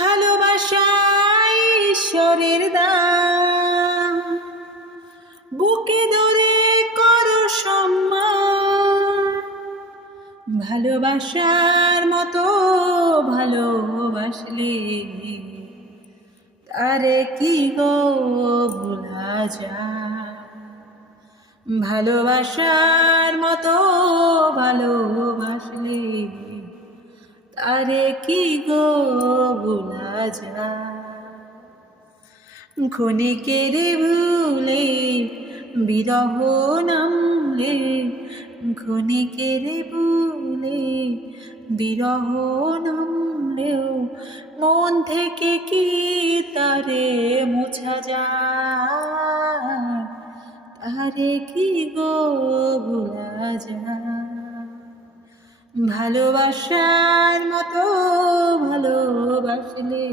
ভালোবাসায় ঈশ্বরের দান, বুকে ধরে করো সম্মান। ভালোবাসার মতো ভালোবাসলে তারে কি গো ভোলা যায়। ভালোবাসার মতো ভালোবাসলে তারে কি গো ভোলা যায়। ক্ষণিকের ভুলে বিরহ নামলে, ক্ষণিকের ভুলে বিরহ নামলেও মন থেকে কি তারে মোছা যায়। তারে কি গো ভোলা যায়। ভালোবাসার মতো ভালোবাসলে